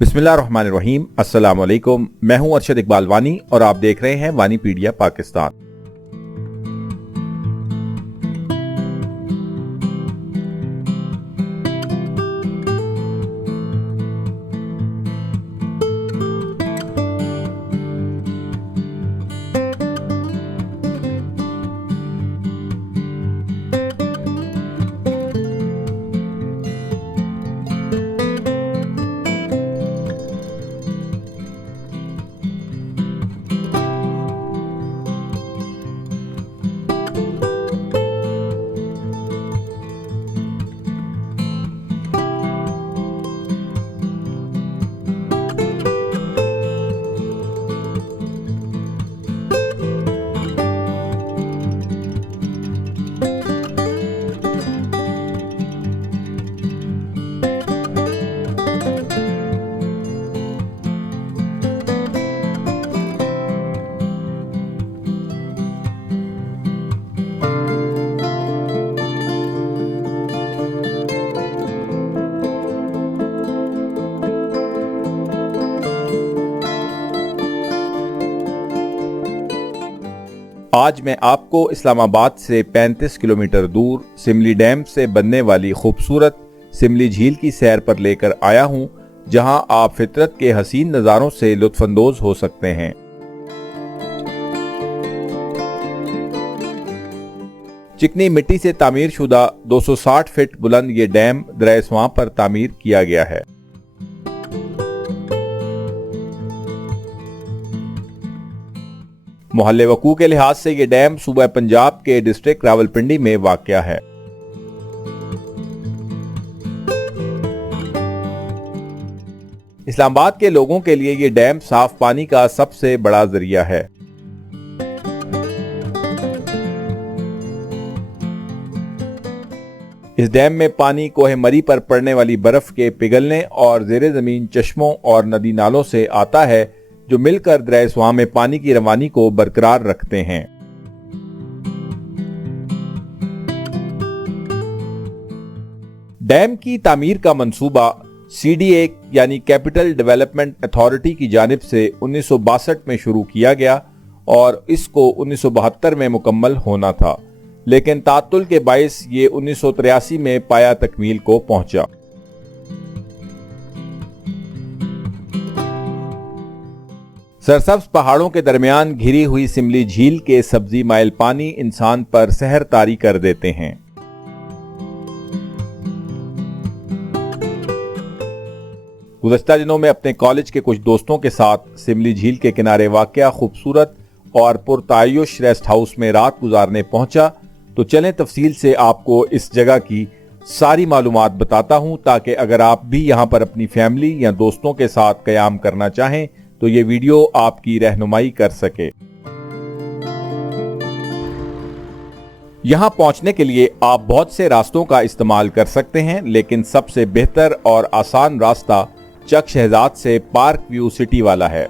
बिस्मिल्लाहिर्रहमानिर्रहीम। अस्सलाम वालेकुम। मैं हूं अरशद इकबाल वानी और आप देख रहे हैं वानीपीडिया पाकिस्तान। आज मैं आपको इस्लामाबाद से 35 किलोमीटर दूर सिमली डैम से बनने वाली खूबसूरत सिमली झील की सैर पर लेकर आया हूं, जहां आप फितरत के हसीन नज़ारों से लुत्फानंदोज हो सकते हैं। चिकनी मिट्टी से तामीर शुदा 260 फीट बुलंद ये डैम दरिया स्वां पर तामीर किया गया है। मोहल्ले वकू के लिहाज से यह डैम सूबा पंजाब के डिस्ट्रिक्ट रावलपिंडी में वाक़या है। इस्लामाबाद के लोगों के लिए यह डैम साफ पानी का सबसे बड़ा जरिया है। इस डैम में पानी कोहे मरी पर पड़ने वाली बर्फ के पिघलने और ज़ेरे ज़मीन चश्मों और नदी नालों से आता है, जो मिलकर दरिया स्वां में पानी की रवानी को बरकरार रखते हैं। डैम की तामीर का मंसूबा CDA यानी कैपिटल डेवलपमेंट अथॉरिटी की जानिब से 1962 में शुरू किया गया और इसको 1972 में मुकम्मल होना था, लेकिन तातुल के बाइस ये 1983 में पाया तकमील को पहुंचा। सरसब्ज पहाड़ों के दरमियान घिरी हुई सिमली झील के सब्जी माइल पानी इंसान पर सहर तारी कर देते हैं। गुज़श्ता दिनों में अपने कॉलेज के कुछ दोस्तों के साथ सिमली झील के किनारे वाक़या खूबसूरत और पुरतायुश रेस्ट हाउस में रात गुजारने पहुंचा, तो चलें तफसील से आपको इस जगह की सारी मालूमात बताता हूं, ताकि अगर आप भी यहां पर अपनी फैमिली या दोस्तों के साथ क़याम करना चाहें तो ये वीडियो आपकी रहनुमाई कर सके। यहां पहुंचने के लिए आप बहुत से रास्तों का इस्तेमाल कर सकते हैं, लेकिन सबसे बेहतर और आसान रास्ता चक शहजाद से पार्क व्यू सिटी वाला है।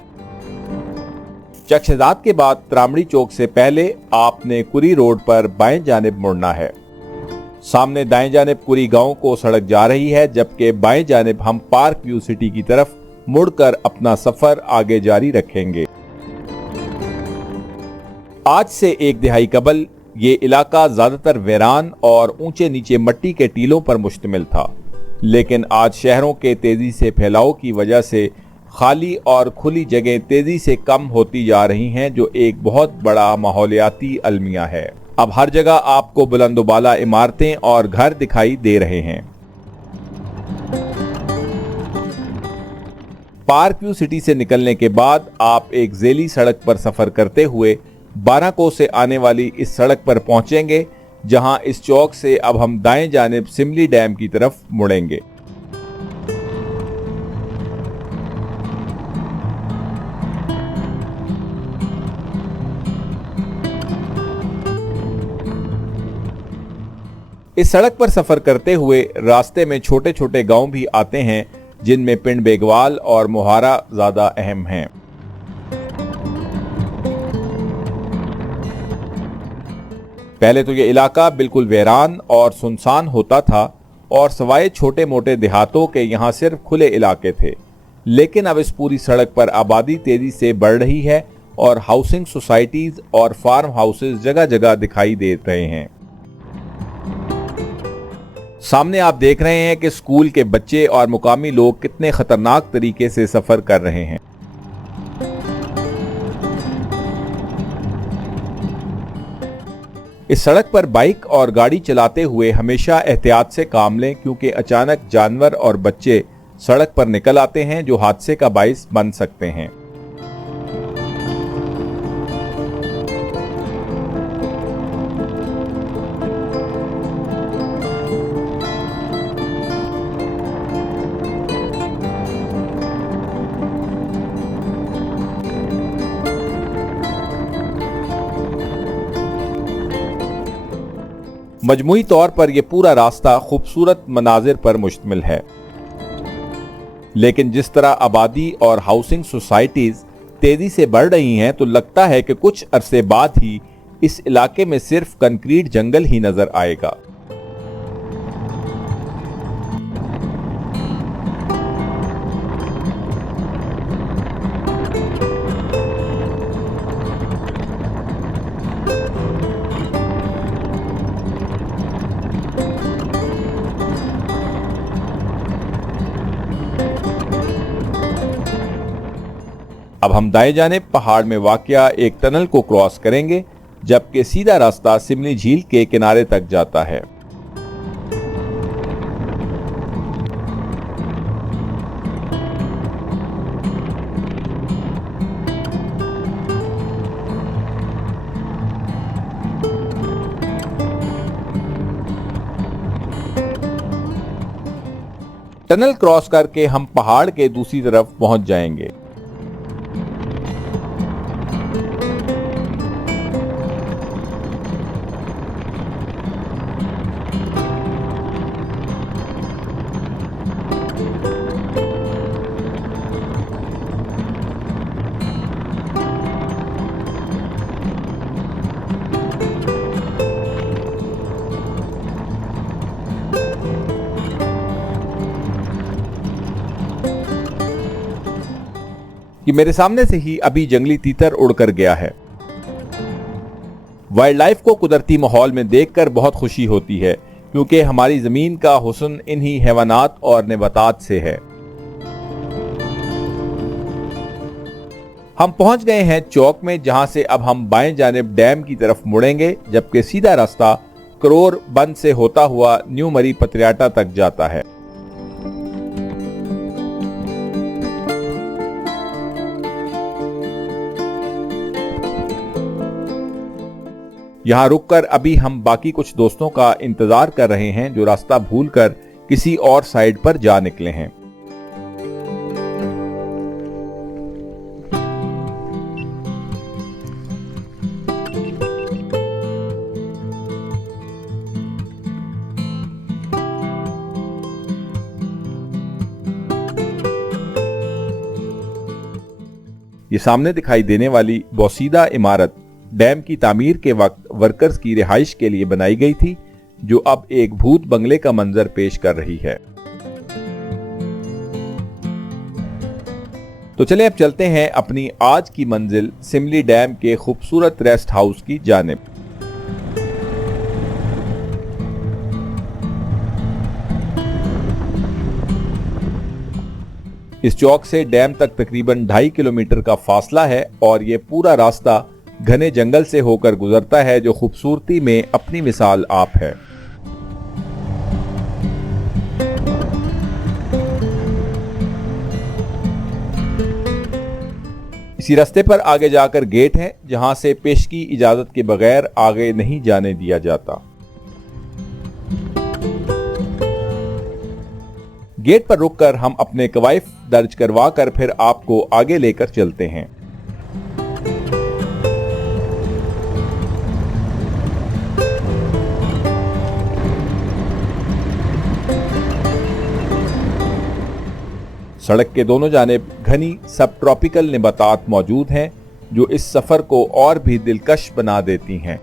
चक शहजाद के बाद त्रामड़ी चौक से पहले आपने कुरी रोड पर बाएं जानिब मुड़ना है। सामने दाएं जानिब कुरी गांव को सड़क जा रही है, जबकि बाएं जानिब हम पार्क व्यू सिटी की तरफ मुड़कर अपना सफर आगे जारी रखेंगे। आज से एक दिहाई कबल ये इलाका ज्यादातर वीरान और ऊंचे नीचे मट्टी के टीलों पर मुश्तमिल था, लेकिन आज शहरों के तेजी से फैलाव की वजह से खाली और खुली जगह तेजी से कम होती जा रही हैं, जो एक बहुत बड़ा माहौलियाती अलमिया है। अब हर जगह आपको बुलंदोबाला इमारतें और घर दिखाई दे रहे हैं। पार्क व्यू सिटी से निकलने के बाद आप एक ज़ेली सड़क पर सफर करते हुए 12 कोस से आने वाली इस सड़क पर पहुंचेंगे, जहां इस चौक से अब हम दाएं जानिब सिमली डैम की तरफ मुड़ेंगे। इस सड़क पर सफर करते हुए रास्ते में छोटे छोटे गांव भी आते हैं, जिनमें पिंड बेगवाल और मोहारा ज्यादा अहम हैं। पहले तो ये इलाका बिल्कुल वीरान और सुनसान होता था और सवाए छोटे मोटे देहातों के यहाँ सिर्फ खुले इलाके थे, लेकिन अब इस पूरी सड़क पर आबादी तेजी से बढ़ रही है और हाउसिंग सोसाइटीज और फार्म हाउसेज जगह जगह दिखाई दे रहे हैं। सामने आप देख रहे हैं कि स्कूल के बच्चे और मुकामी लोग कितने खतरनाक तरीके से सफर कर रहे हैं। इस सड़क पर बाइक और गाड़ी चलाते हुए हमेशा एहतियात से काम लें, क्योंकि अचानक जानवर और बच्चे सड़क पर निकल आते हैं जो हादसे का बाइस बन सकते हैं। मजमूई तौर पर यह पूरा रास्ता खूबसूरत मनाजिर पर मुश्तमिल है, लेकिन जिस तरह आबादी और हाउसिंग सोसाइटीज तेजी से बढ़ रही हैं तो लगता है कि कुछ अरसे बाद ही इस इलाके में सिर्फ कंक्रीट जंगल ही नजर आएगा। अब हम दाएं जानिब पहाड़ में वाक़या एक टनल को क्रॉस करेंगे, जबकि सीधा रास्ता सिमली झील के किनारे तक जाता है। टनल क्रॉस करके हम पहाड़ के दूसरी तरफ पहुंच जाएंगे। कि मेरे सामने से ही अभी जंगली तीतर उड़कर गया है। वाइल्ड लाइफ को कुदरती माहौल में देखकर बहुत खुशी होती है, क्योंकि हमारी जमीन का हुस्न इन्हीं हैवानात और नबातात से है। हम पहुंच गए हैं चौक में, जहां से अब हम बाएं जानिब डैम की तरफ मुड़ेंगे, जबकि सीधा रास्ता करोर बंद से होता हुआ न्यू मरी पत्रियाटा तक जाता है। यहां रुककर अभी हम बाकी कुछ दोस्तों का इंतजार कर रहे हैं जो रास्ता भूलकर किसी और साइड पर जा निकले हैं। ये सामने दिखाई देने वाली बोसीदा इमारत डैम की तामीर के वक्त वर्कर्स की रिहाइश के लिए बनाई गई थी, जो अब एक भूत बंगले का मंजर पेश कर रही है। तो चले अब चलते हैं अपनी आज की मंजिल सिमली डैम के खूबसूरत रेस्ट हाउस की जानिब। इस चौक से डैम तक तकरीबन 2.5 किलोमीटर का फासला है और ये पूरा रास्ता घने जंगल से होकर गुजरता है, जो खूबसूरती में अपनी मिसाल आप है। इसी रास्ते पर आगे जाकर गेट है, जहां से पेशगी इजाजत के बगैर आगे नहीं जाने दिया जाता। गेट पर रुककर हम अपने कवायफ दर्ज करवा कर फिर आपको आगे लेकर चलते हैं। सड़क के दोनों जानिब घनी सब ट्रॉपिकल नबातात मौजूद हैं, जो इस सफर को और भी दिलकश बना देती हैं।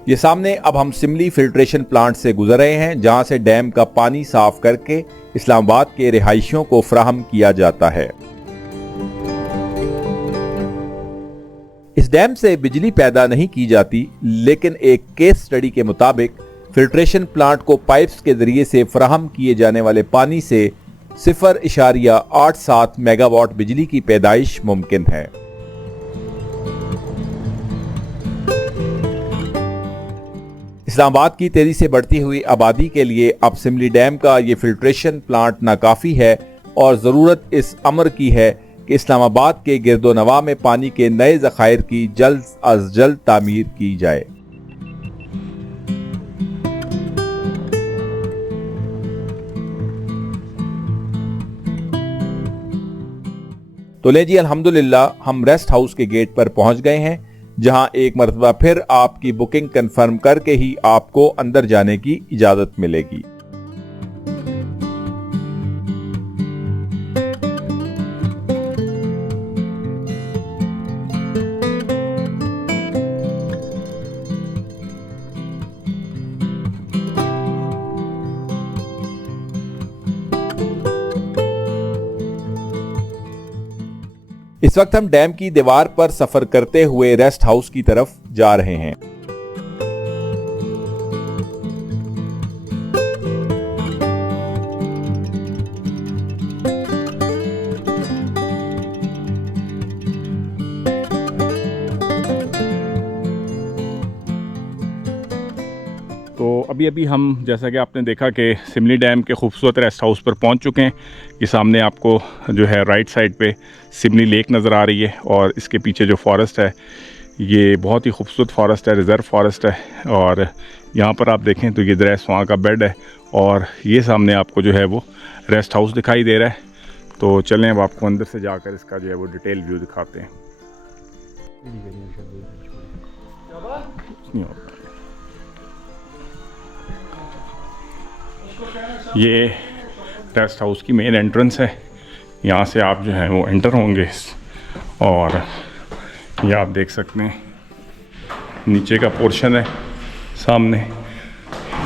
ये सामने अब हम सिमली फिल्ट्रेशन प्लांट से गुजर रहे हैं, जहां से डैम का पानी साफ करके इस्लामाबाद के रिहायशियों को फराहम किया जाता है। इस डैम से बिजली पैदा नहीं की जाती, लेकिन एक केस स्टडी के मुताबिक फिल्ट्रेशन प्लांट को पाइप्स के जरिए से फराहम किए जाने वाले पानी से 0.87 मेगावाट बिजली की पैदाइश मुमकिन है। इस्लामाबाद की तेजी से बढ़ती हुई आबादी के लिए अब सिमली डैम का ये फिल्ट्रेशन प्लांट नाकाफी है और ज़रूरत इस अमर की है कि इस्लामाबाद के गिरदोनवा में पानी के नए ज़खायर की जल्द अज जल्द तामीर की जाए। तो ले जी, अल्हम्दुलिल्लाह हम रेस्ट हाउस के गेट पर पहुंच गए हैं, जहां एक मरतबा फिर आपकी बुकिंग कंफर्म करके ही आपको अंदर जाने की इजाजत मिलेगी। इस वक्त हम डैम की दीवार पर सफर करते हुए रेस्ट हाउस की तरफ जा रहे हैं। तो अभी हम, जैसा कि आपने देखा कि सिमली डैम के खूबसूरत रेस्ट हाउस पर पहुंच चुके हैं। ये सामने आपको जो है राइट साइड पे सिमली लेक नज़र आ रही है और इसके पीछे जो फॉरेस्ट है ये बहुत ही खूबसूरत फॉरेस्ट है, रिज़र्व फॉरेस्ट है। और यहाँ पर आप देखें तो ये दरिया स्वां का बेड है और ये सामने आपको जो है वो रेस्ट हाउस दिखाई दे रहा है। तो चलें अब आपको अंदर से जाकर इसका जो है वो डिटेल व्यू दिखाते हैं। ये रेस्ट हाउस की मेन एंट्रेंस है, यहाँ से आप जो है वो एंटर होंगे और ये आप देख सकते हैं नीचे का पोर्शन है सामने।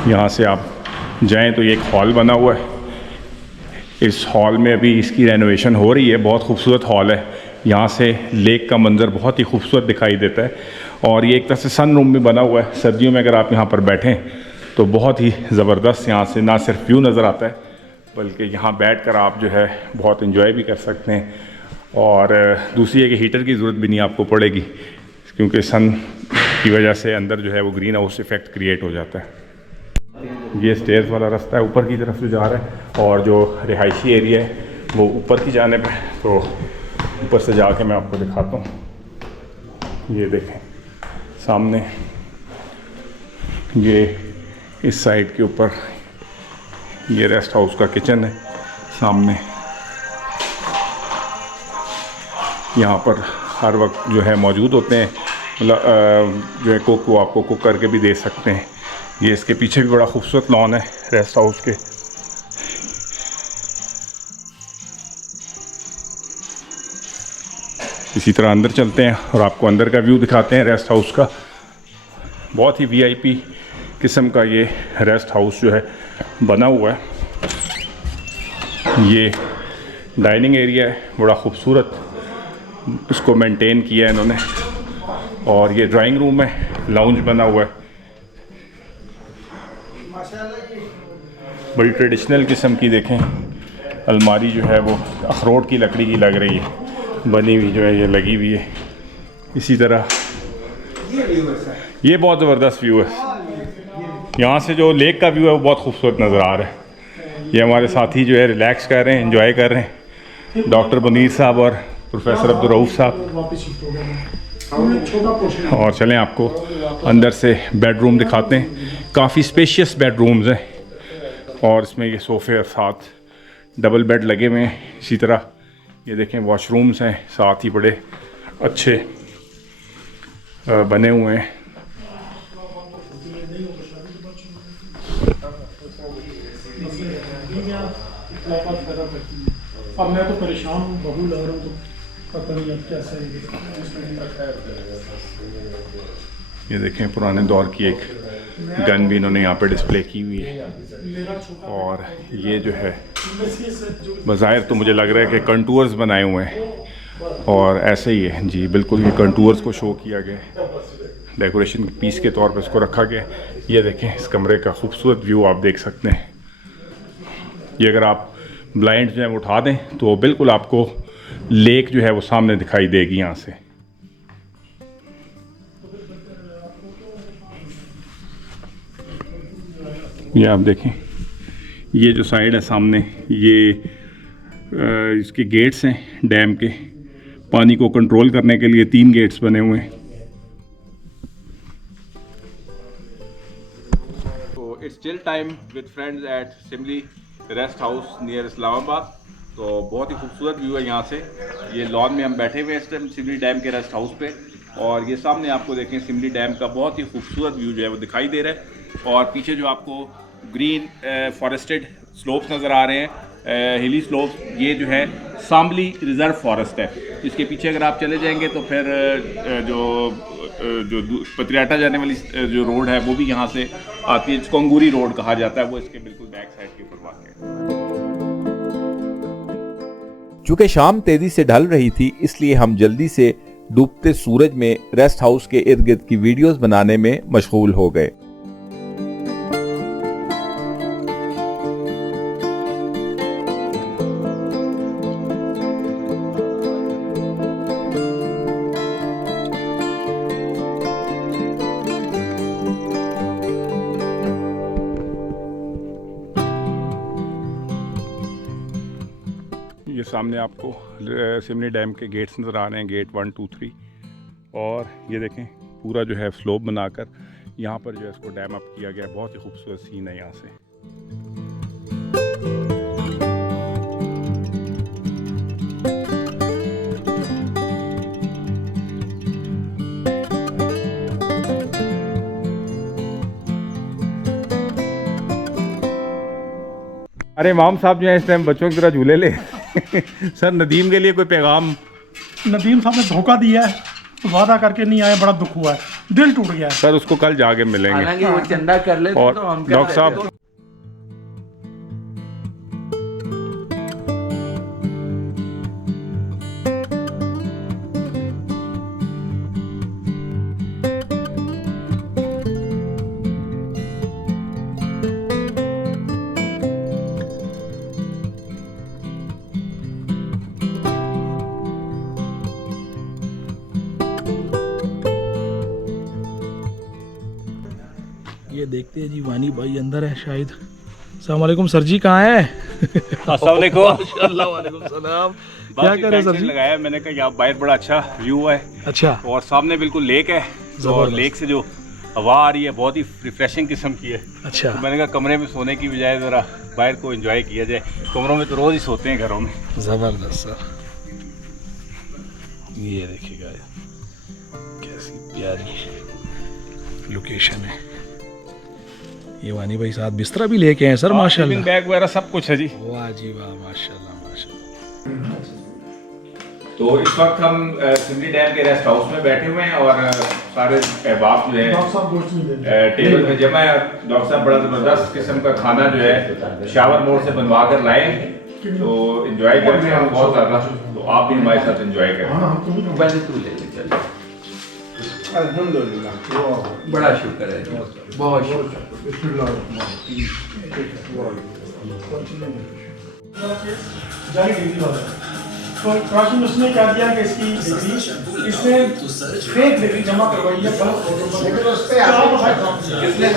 यहाँ से आप जाएं तो ये एक हॉल बना हुआ है। इस हॉल में अभी इसकी रेनोवेशन हो रही है, बहुत खूबसूरत हॉल है। यहाँ से लेक का मंज़र बहुत ही खूबसूरत दिखाई देता है और ये एक तरह से सन रूम भी बना हुआ है। सर्दियों में अगर आप यहाँ पर बैठें तो बहुत ही ज़बरदस्त यहाँ से ना सिर्फ व्यू नज़र आता है बल्कि यहाँ बैठकर आप जो है बहुत एंजॉय भी कर सकते हैं। और दूसरी है कि हीटर की ज़रूरत भी नहीं आपको पड़ेगी, क्योंकि सन की वजह से अंदर जो है वो ग्रीन हाउस इफ़ेक्ट क्रिएट हो जाता है। ये स्टेयर्स वाला रास्ता है ऊपर की तरफ से जा रहा है और जो रिहायशी एरिया है वो ऊपर की जानिब है। तो ऊपर से जाके मैं आपको दिखाता हूँ। ये देखें सामने, ये इस साइड के ऊपर ये रेस्ट हाउस का किचन है। सामने यहाँ पर हर वक्त जो है मौजूद होते हैं, मतलब जो है कुक वो आपको कुक करके भी दे सकते हैं। ये इसके पीछे भी बड़ा खूबसूरत लॉन है रेस्ट हाउस के। इसी तरह अंदर चलते हैं और आपको अंदर का व्यू दिखाते हैं रेस्ट हाउस का। बहुत ही वीआईपी किस्म का ये रेस्ट हाउस जो है बना हुआ है। ये डाइनिंग एरिया है, बड़ा खूबसूरत इसको मेंटेन किया है इन्होंने। और ये ड्राइंग रूम है, लाउंज बना हुआ है। बड़ी ट्रेडिशनल किस्म की देखें अलमारी जो है वो अखरोट की लकड़ी की लग रही है, बनी हुई जो है ये लगी हुई है। इसी तरह ये बहुत ज़बरदस्त व्यू है। यहाँ से जो लेक का व्यू है वो बहुत खूबसूरत नज़र आ रहा है। ये हमारे साथी जो है रिलैक्स कर रहे हैं, एंजॉय कर रहे हैं, डॉक्टर मुनीर साहब और प्रोफेसर अब्दुल रऊफ साहब। और चलें आपको अंदर से बेडरूम दिखाते हैं। काफ़ी स्पेशियस बेडरूम्स हैं और इसमें ये सोफ़े और साथ डबल बेड लगे हुए हैं। इसी तरह ये देखें वॉशरूम्स हैं, साथ ही बड़े अच्छे बने हुए हैं। अब मैं तो परेशान हूँ, बहू लग रहा हूँ, तो पता नहीं अब कैसे ये देखें पुराने दौर की एक गन भी इन्होंने यहाँ पे डिस्प्ले की हुई है। और ये जो है बज़ाहिर तो मुझे लग रहा है कि कंटूर्स बनाए हुए हैं और ऐसे ही है जी, बिल्कुल ये कंटूर्स को शो किया गया है, डेकोरेशन पीस के तौर पे इसको रखा गया है। ये देखें इस कमरे का खूबसूरत व्यू आप देख सकते हैं। ये अगर आप ब्लाइंड जो है वो उठा दें तो बिल्कुल आपको लेक जो है वो सामने दिखाई देगी यहाँ से। ये आप देखें, ये जो साइड है सामने, ये इसके गेट्स हैं डैम के, पानी को कंट्रोल करने के लिए 3 गेट्स बने हुए हैं। तो it's chill time with friends at Simly rest house near Islamabad. तो बहुत ही खूबसूरत व्यू है यहाँ से। ये लॉन में हम बैठे हुए हैं इस टाइम सिमली डैम के रेस्ट हाउस पे, और ये सामने आपको देखें सिमली डैम का बहुत ही खूबसूरत व्यू जो है वो दिखाई दे रहा है। और पीछे जो आपको ग्रीन फॉरेस्टेड स्लोप्स नज़र आ रहे हैं, हिली स्लोप्स, ये जो है शामली रिजर्व फॉरेस्ट है। इसके पीछे अगर आप चले जाएंगे तो फिर जो पतियाटा जाने वाली जो रोड है वो भी यहाँ से आती है, जिसको अंगूरी रोड कहा जाता है, वो इसके बिल्कुल बैक साइड के ऊपर वाक़ है। चूँकि शाम तेजी से ढल रही थी, इसलिए हम जल्दी से डूबते सूरज में रेस्ट हाउस के इर्द गिर्द की वीडियोस बनाने में मशगूल हो गए। ये सामने आपको सिमली डैम के गेट्स नज़र आ रहे हैं, गेट 1, 2, 3। और ये देखें पूरा जो है स्लोप बनाकर यहाँ पर जो है इसको डैम अप किया गया है। बहुत ही खूबसूरत सीन है यहाँ से। अरे इमाम साहब जो है इस टाइम बच्चों की तरह झूले ले सर नदीम के लिए कोई पैगाम? नदीम साहब ने धोखा दिया है, वादा करके नहीं आए, बड़ा दुख हुआ है, दिल टूट गया है। सर उसको कल जाके मिलेंगे। हालांकि वो चंदा कर ले और तो हम डॉक्टर साहब ये देखते हैं जी, वानी भाई अंदर है शायद। अस्सलाम वालेकुम सर जी, कहाँ है? अस्सलाम वालेकुम। माशाल्लाह, वालेकुम सलाम। क्या कर रहे हैं सर जी? लगाया मैंने कहा यहाँ बाहर बड़ा अच्छा व्यू है। अच्छा। और सामने बिल्कुल लेक है, और लेक से जो हवा आ रही है बहुत ही रिफ्रेशिंग किस्म की है। अच्छा। तो मैंने कहा कमरे में सोने की बजाय ज़रा बाहर को एंजॉय किया जाए। कमरों में तो रोज़ ही सोते हैं घरों में। ज़बरदस्त सर। ये देखिएगा कैसी प्यारी लोकेशन है। ये वानी भाई साथ बिस्तरा भी लेके हैं सर, माशाल्लाह। बैग वगैरह सब कुछ है जी। वाह जी वाह, माशाल्लाह माशाल्लाह। तो इस वक्त हम सिमली डैम के रेस्ट हाउस में बैठे हुए हैं और सारे अहबाब जो है टेबल में जमा है। डॉक्टर साहब बड़ा ज़बरदस्त किस्म का खाना जो है शावर मोड़ से बनवा कर लाए हैं, तो एंजॉय कर रहे हैं हम बहुत ज़्यादा। तो आप भी हमारे साथ एंजॉय करें। पहले तू ले ले चल। अल्हम्दुलिल्लाह, बड़ा शुक्र है, बहुत शुक्र। तो काशी में उसने क्या दिया कि इसकी डिग्री इसने फेक डिग्री जमा करवाई है, लेकिन उस पे किसने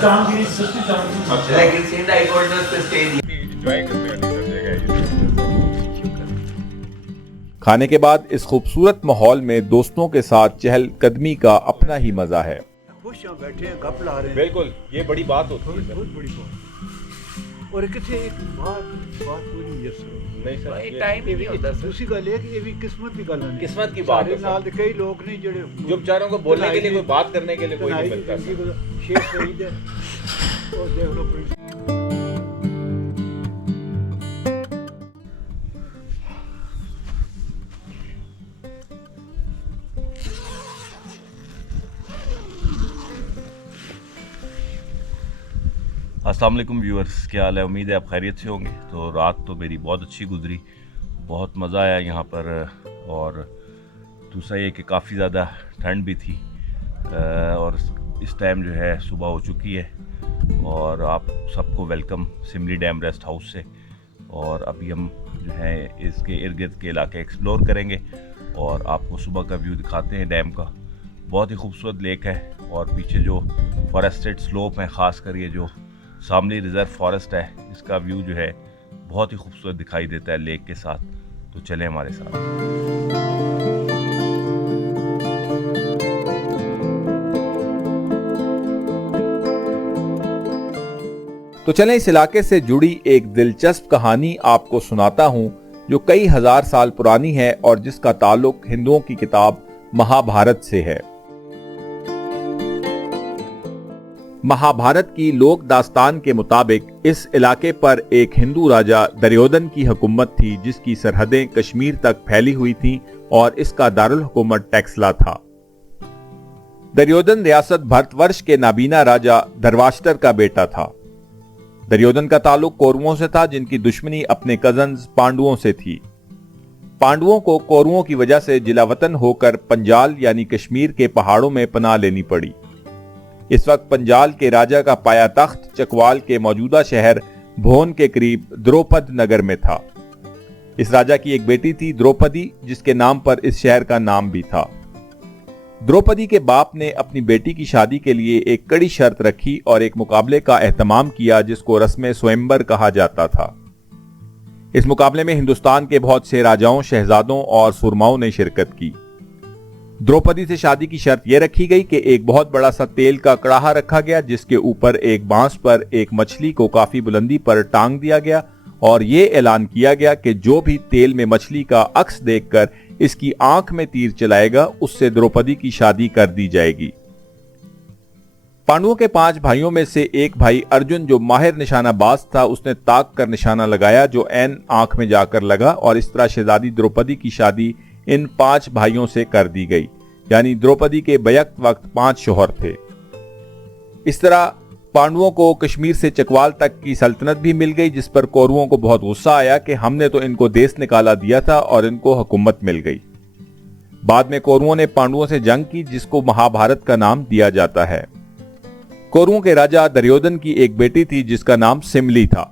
जहांगीर सच्ची जहांगीर, लेकिन सिंध हाई कोर्ट ने उस पे स्टे दिया। एंजॉय करते हैं। खाने के बाद इस खूबसूरत माहौल में दोस्तों के साथ चहल कदमी का अपना ही मजा है। खुश हैं, बैठे हैं, गप ला रहे हैं। बिल्कुल, ये बड़ी बात होती है। बहुत बड़ी बात। और किथे एक बात पूरी मुयसर नहीं सर, भाई टाइम ही नहीं होता सर। दूसरी गल है कि ये भी किस्मत की गल है। किस्मत की बात है सर। नाल कई लोग नहीं जड़े जो बेचारों को बोलने के लिए कोई बात करने के लिए कोई नहीं मिलता। शेख शहीद है और देख लो पूरी। अस्सलाम वालेकुम व्यूअर्स, क्या हाल है? उम्मीद है आप खैरियत से होंगे। तो रात तो मेरी बहुत अच्छी गुजरी, बहुत मज़ा आया यहाँ पर। और दूसरा ये कि काफ़ी ज़्यादा ठंड भी थी और इस टाइम जो है सुबह हो चुकी है। और आप सबको welcome Simli dam rest house से। और अभी हम जो है इसके इर्द गिर्द के इलाके एक्सप्लोर करेंगे और आपको सुबह का व्यू दिखाते हैं डैम का। बहुत ही खूबसूरत लेक है और पीछे जो फॉरेस्टेड स्लोप हैं, ख़ासकर ये जो सामने रिज़र्व फॉरेस्ट है, इसका व्यू जो है बहुत ही खूबसूरत दिखाई देता है लेक के साथ। तो चलें हमारे साथ। तो चलें इस इलाके से जुड़ी एक दिलचस्प कहानी आपको सुनाता हूं जो कई हजार साल पुरानी है और जिसका ताल्लुक हिंदुओं की किताब महाभारत से है। महाभारत की लोक दास्तान के मुताबिक इस इलाके पर एक हिंदू राजा दुर्योधन की हुकूमत थी जिसकी सरहदें कश्मीर तक फैली हुई थीं और इसका दारुल हुकूमत टैक्सला था। दुर्योधन रियासत भारतवर्ष के नाबीना राजा धर्वाष्टर का बेटा था। दुर्योधन का ताल्लुक कौरवों से था जिनकी दुश्मनी अपने कजन्स पांडवों से थी। पांडवों को कौरवों की वजह से जिलावतन होकर पंजाल यानी कश्मीर के पहाड़ों में पनाह लेनी पड़ी। इस वक्त पंजाल के राजा का पाया तख्त चकवाल के मौजूदा शहर भोन के करीब द्रौपद नगर में था। इस राजा की एक बेटी थी द्रौपदी, जिसके नाम पर इस शहर का नाम भी था। द्रौपदी के बाप ने अपनी बेटी की शादी के लिए एक कड़ी शर्त रखी और एक मुकाबले का एहतमाम किया जिसको रस्म स्वयंवर कहा जाता था। इस मुकाबले में हिंदुस्तान के बहुत से राजाओं, शहजादों और सुरमाओं ने शिरकत की। द्रौपदी से शादी की शर्त यह रखी गई कि एक बहुत बड़ा सा तेल का कड़ाहा रखा गया जिसके ऊपर एक बांस पर एक मछली को काफी बुलंदी पर टांग दिया गया और यह ऐलान किया गया कि जो भी तेल में मछली का अक्स देखकर इसकी आंख में तीर चलाएगा उससे द्रौपदी की शादी कर दी जाएगी। पांडवों के 5 भाइयों में से एक भाई अर्जुन जो माहिर निशानाबाज था, उसने ताक कर निशाना लगाया जो ऐन आंख में जाकर लगा और इस तरह शहजादी द्रौपदी की शादी इन 5 भाइयों से कर दी गई। यानी द्रौपदी के बैक वक्त 5 शौहर थे। इस तरह पांडवों को कश्मीर से चकवाल तक की सल्तनत भी मिल गई, जिस पर कौरवों को बहुत गुस्सा आया कि हमने तो इनको देश निकाला दिया था और इनको हुकूमत मिल गई। बाद में कौरवों ने पांडवों से जंग की जिसको महाभारत का नाम दिया जाता है। कौरवों के राजा दुर्योधन की एक बेटी थी जिसका नाम सिमली था।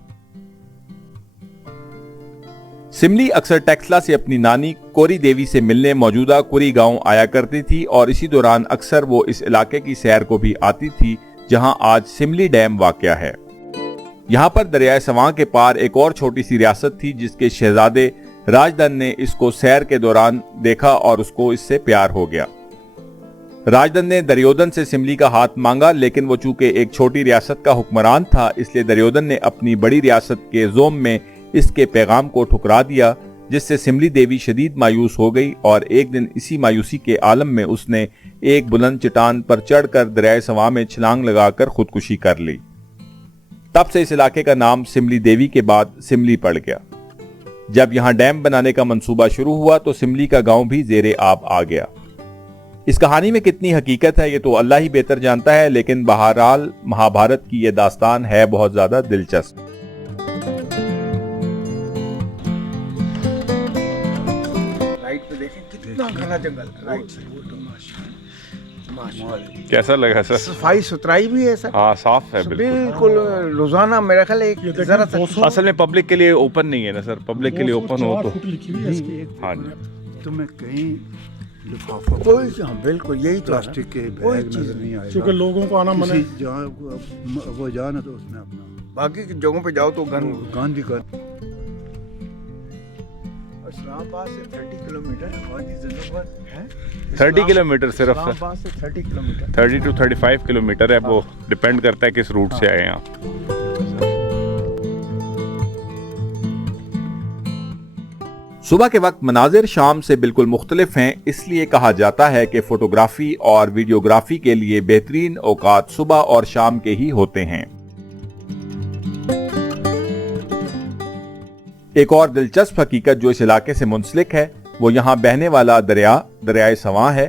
सिमली अक्सर टैक्सला से अपनी नानी कोरी देवी से मिलने मौजूदा कुरी गांव आया करती थी और इसी दौरान अक्सर वो इस इलाके की सैर को भी आती थी जहां आज सिमली डैम वाक़या है। यहां पर दरियाए सवां के पार एक और छोटी सी रियासत थी जिसके शहजादे राजदन ने इसको सैर के दौरान देखा और उसको इससे प्यार हो गया। राजदन ने दुर्योधन से सिमली का हाथ मांगा, लेकिन वो चूंकि एक छोटी रियासत का हुक्मरान था इसलिए दुर्योधन ने अपनी बड़ी रियासत के जोम में इसके पैगाम को ठुकरा दिया, जिससे सिमली देवी शदीद मायूस हो गई और एक दिन इसी मायूसी के आलम में उसने एक बुलंद चट्टान पर चढ़कर दरियाए सवां में छलांग लगाकर खुदकुशी कर ली। तब से इस इलाके का नाम सिमली देवी के बाद सिमली पड़ गया। जब यहां डैम बनाने का मंसूबा शुरू हुआ तो सिमली का गांव भी जेरे आब आ गया। इस कहानी में कितनी हकीकत है ये तो अल्लाह ही बेहतर जानता है, लेकिन बहरहाल महाभारत की यह दास्तान है बहुत ज्यादा दिलचस्प। कितना घना जंगल राइट से। कैसा लगा सर? सफाई सुथराई भी है सर। हाँ, साफ है बिल्कुल। बिल्कुल रोजाना मेरा ख्याल एक जरा असल में पब्लिक के लिए ओपन नहीं है ना सर, पब्लिक के लिए ओपन हो तो हाँ जी। तुम्हें कहीं लिफाफा कोई हाँ बिल्कुल यही तो प्लास्टिक के बैग नजर नहीं आएगा क्योंकि लोगों को आना मना है। जहाँ वो जाना तो उसमें अपना बाकी की जगहों पे जाओ तो गांधी का इस्लामाबाद से 30 किलोमीटर गांधी जिंदाबाद है। 30 किलोमीटर सिर्फ सर, इस्लामाबाद से 30 किलोमीटर 30 to 35 किलोमीटर है। वो डिपेंड करता है किस रूट से आए हैं आप। सुबह के वक्त मनाजिर शाम से बिल्कुल मुख्तलिफ हैं, इसलिए कहा जाता है कि फोटोग्राफी और वीडियोग्राफी के लिए बेहतरीन औकात सुबह और शाम के ही होते हैं। एक और दिलचस्प हकीकत जो इस इलाके से मुंसलिक है वो यहाँ बहने वाला दरियाए सवां है।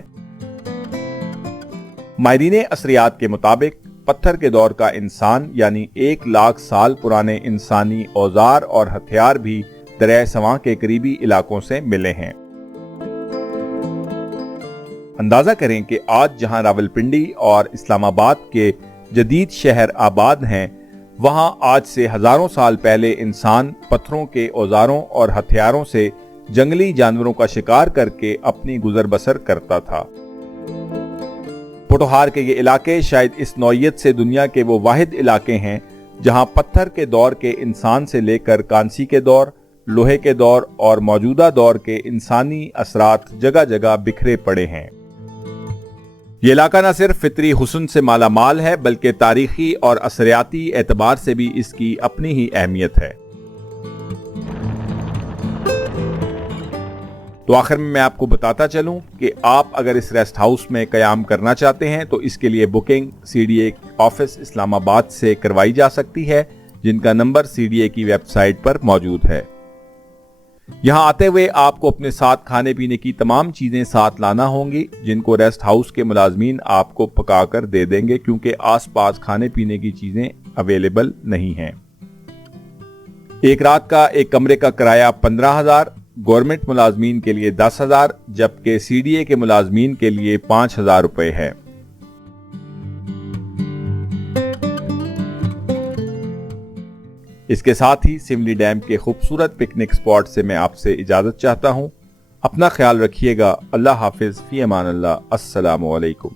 माहिरीन असरियात के मुताबिक पत्थर के दौर का इंसान यानी 1 लाख साल पुराने इंसानी औजार और हथियार भी दरिया सवां के करीबी इलाकों से मिले हैं। अंदाजा करें कि आज जहां रावलपिंडी और इस्लामाबाद के जदीद शहर आबाद हैं, वहां आज से हजारों साल पहले इंसान पत्थरों के औजारों और हथियारों से जंगली जानवरों का शिकार करके अपनी गुजर बसर करता था। पोठोहार के ये इलाके शायद इस नौइयत से दुनिया के वो वाहिद इलाके हैं जहां पत्थर के दौर के इंसान से लेकर कांसी के दौर, लोहे के दौर और मौजूदा दौर के इंसानी असरात जगह जगह बिखरे पड़े हैं। ये इलाका न सिर्फ फितरी हुस्न से माला माल है बल्कि तारीखी और असरियाती एतबार से भी इसकी अपनी ही अहमियत है। तो आखिर में मैं आपको बताता चलूं कि आप अगर इस रेस्ट हाउस में कयाम करना चाहते हैं तो इसके लिए बुकिंग CDA ऑफिस इस्लामाबाद से करवाई जा सकती है, जिनका नंबर CDA की वेबसाइट पर मौजूद है। यहां आते हुए आपको अपने साथ खाने पीने की तमाम चीजें साथ लाना होंगी, जिनको रेस्ट हाउस के मुलाजमीन आपको पकाकर दे देंगे, क्योंकि आसपास खाने पीने की चीजें अवेलेबल नहीं हैं। एक रात का एक कमरे का किराया 15,000, गवर्नमेंट मुलाजमीन के लिए 10,000, जबकि CDA के मुलाजमीन के लिए 5,000 रुपए है। इसके साथ ही सिमली डैम के खूबसूरत पिकनिक स्पॉट से मैं आपसे इजाजत चाहता हूं। अपना ख्याल रखिएगा। अल्लाह हाफिज, फी अमान अल्लाह, अस्सलामु अलैकुम।